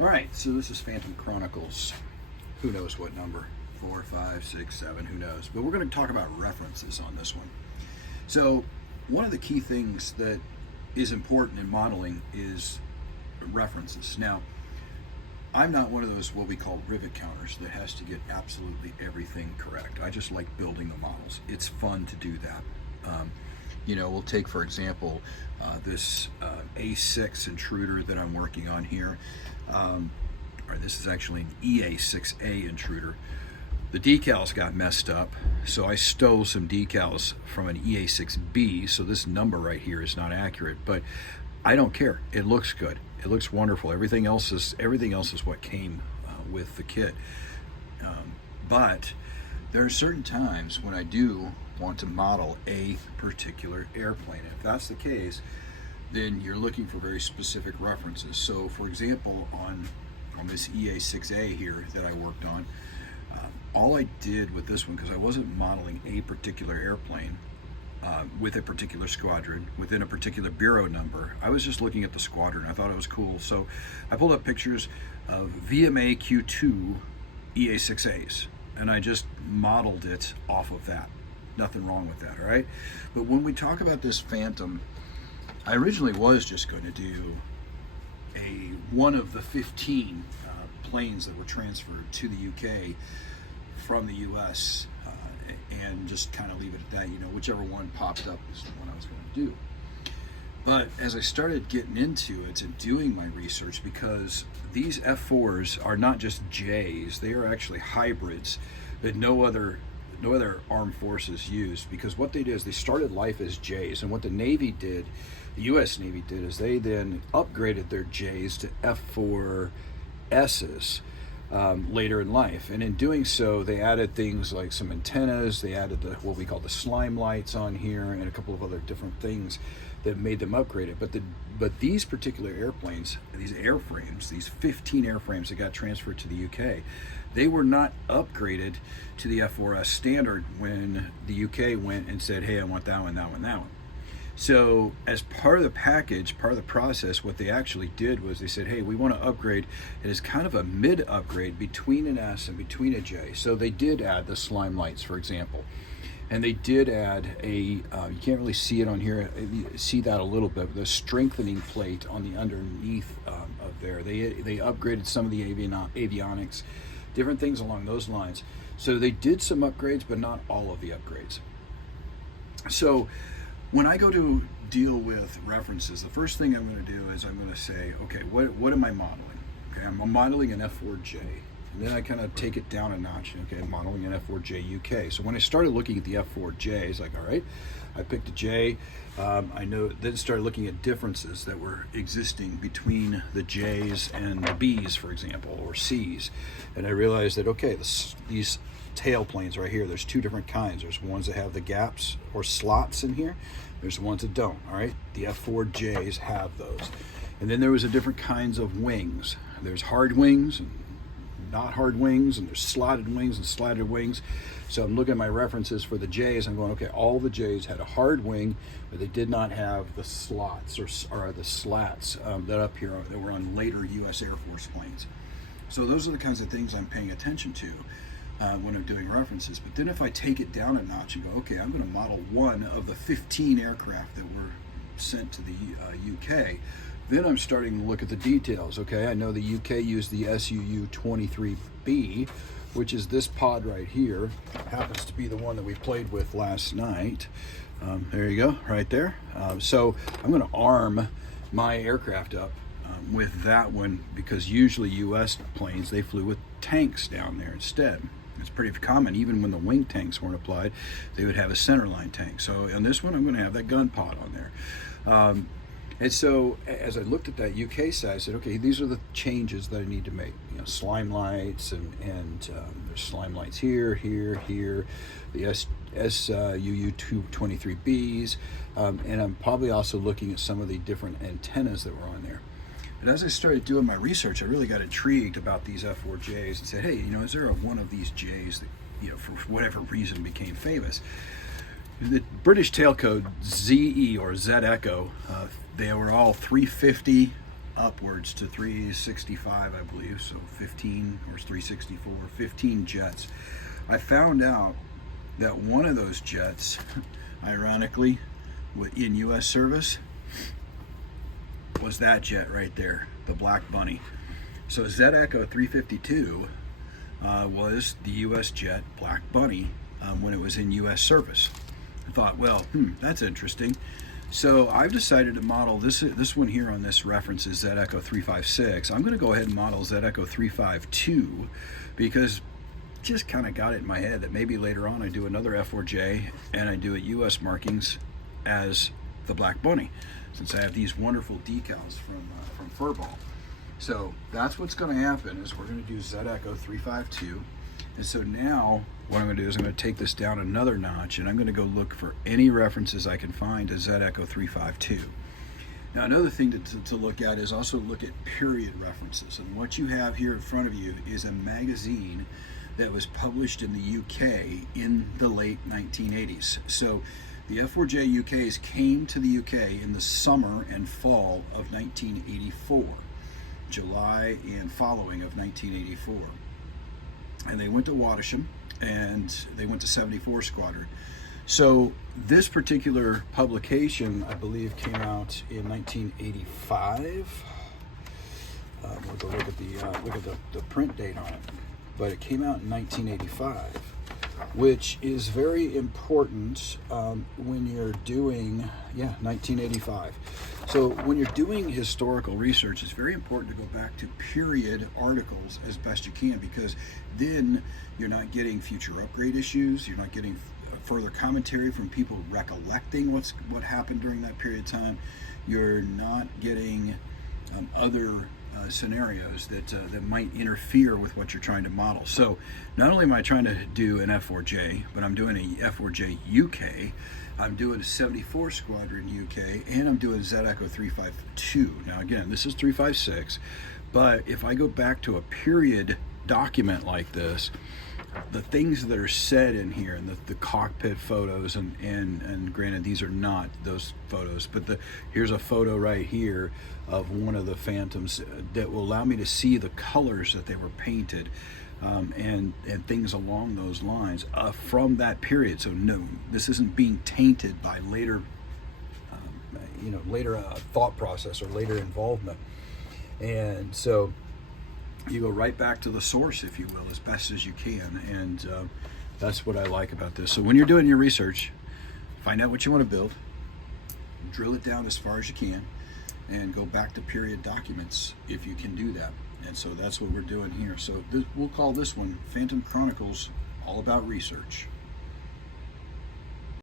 All right, so this is Phantom Chronicles. Who knows what number? 4, 5, 6, 7, who knows? But we're going to talk about references on this one. So, one of the key things that is important in modeling is references. Now, I'm not one of those what we call rivet counters that has to get absolutely everything correct. I just like building the models. It's fun to do that. We'll take, for example, this A6 intruder that I'm working on here. Or this is actually an EA6A intruder. The decals got messed up, so I stole some decals from an EA6B, so this number right here is not accurate, but I don't care. It looks good. It looks wonderful. Everything else is what came with the kit. But there are certain times when I do want to model a particular airplane. If that's the case, then you're looking for very specific references. So, for example, on this EA6A here that I worked on, all I did with this one, because I wasn't modeling a particular airplane with a particular squadron within a particular bureau number, I was just looking at the squadron. I thought it was cool, so I pulled up pictures of VMA Q2 EA6As, and I just modeled it off of that. Nothing wrong with that, all right? But when we talk about this Phantom, I originally was just going to do one of the 15 planes that were transferred to the UK from the US, and just kind of leave it at that. Whichever one popped up is the one I was going to do. But as I started getting into it and doing my research, because these F4s are not just Js, they are actually hybrids that no other armed forces used, because what they did is they started life as Js, and what the Navy did, the US Navy did, is they then upgraded their Js to F4Ss later in life, and in doing so they added things like some antennas, they added what we call the slime lights on here, and a couple of other different things that made them upgraded. But these particular airplanes, these airframes, these 15 airframes that got transferred to the UK, they were not upgraded to the F4S standard when the UK went and said, hey, I want that one, that one, that one. So as part of the package, part of the process, what they actually did was they said, hey, we want to upgrade. It is kind of a mid upgrade between an S and between a J. So they did add the slime lights, for example. And they did add you can't really see it on here, you see that a little bit, the strengthening plate on the underneath of there. They upgraded some of the avionics, different things along those lines. So they did some upgrades, but not all of the upgrades. So when I go to deal with references, the first thing I'm going to do is I'm going to say, okay, what am I modeling? Okay, I'm modeling an F4J. And then I kind of take it down a notch. Okay, I'm modeling an F4J UK. So when I started looking at the F4J, it's like, all right, I picked a J. Then started looking at differences that were existing between the J's and the B's, for example, or C's. And I realized that, okay, these tail planes right here, there's two different kinds. There's ones that have the gaps or slots in here. There's the ones that don't, all right? The F4Js have those. And then there was a different kinds of wings. There's hard wings and not hard wings, and there's slotted wings and slatted wings. So I'm looking at my references for the J's. I'm going, okay, all the J's had a hard wing, but they did not have the slots or the slats that up here that were on later U.S. Air Force planes. So those are the kinds of things I'm paying attention to when I'm doing references. But then if I take it down a notch and go, okay, I'm going to model one of the 15 aircraft that were sent to the UK, then I'm starting to look at the details. Okay, I know the UK used the SUU-23B, which is this pod right here. Happens to be the one that we played with last night. There you go, right there. So I'm going to arm my aircraft up with that one, because usually US planes, they flew with tanks down there instead. It's pretty common, even when the wing tanks weren't applied, they would have a centerline tank. So on this one, I'm going to have that gun pod on there. And so as I looked at that UK side, I said, okay, these are the changes that I need to make. Slime lights, and there's slime lights here, the SUU-23Bs, and I'm probably also looking at some of the different antennas that were on there. And as I started doing my research, I really got intrigued about these F4Js and said, hey, is there one of these Js that, for whatever reason became famous? The British tailcode ZE or Z Echo, they were all 350 upwards to 365, I believe, so 15 or 364, 15 jets. I found out that one of those jets, ironically, in U.S. service, was that jet right there, the Black Bunny. So Z Echo 352 was the U.S. jet Black Bunny when it was in U.S. service. I thought, well, that's interesting. So I've decided to model this one here on this reference is Z Echo 356. I'm going to go ahead and model Z Echo 352 because just kind of got it in my head that maybe later on I do another F4J and I do a U.S. markings as the Black Bunny, since I have these wonderful decals from Furball. So that's what's going to happen is we're going to do Z Echo 352. And so now what I'm going to do is I'm going to take this down another notch and I'm going to go look for any references I can find to Z Echo 352. Now another thing to look at is also look at period references. And what you have here in front of you is a magazine that was published in the UK in the late 1980s. So the F4J UKs came to the UK in the summer and fall of 1984, July and following of 1984. And they went to Wattisham and they went to 74 Squadron. So this particular publication, I believe, came out in 1985. We'll go look at the print date on it. But it came out in 1985, which is very important when you're doing, 1985. So when you're doing historical research, it's very important to go back to period articles as best you can, because then you're not getting future upgrade issues, you're not getting further commentary from people recollecting what happened during that period of time, you're not getting other scenarios that might interfere with what you're trying to model. So not only am I trying to do an F4J, but I'm doing a F4J UK, I'm doing a 74 Squadron UK, and I'm doing Z Echo 352. Now again, this is 356, but if I go back to a period document like this, the things that are said in here and the cockpit photos and granted these are not those photos, but here's a photo right here of one of the Phantoms that will allow me to see the colors that they were painted and things along those lines from that period. So no, this isn't being tainted by later thought process or later involvement. And so you go right back to the source, if you will, as best as you can. And that's what I like about this. So when you're doing your research, find out what you want to build, drill it down as far as you can, and go back to period documents if you can do that. And so that's what we're doing here. So we'll call this one Phantom Chronicles, all about research.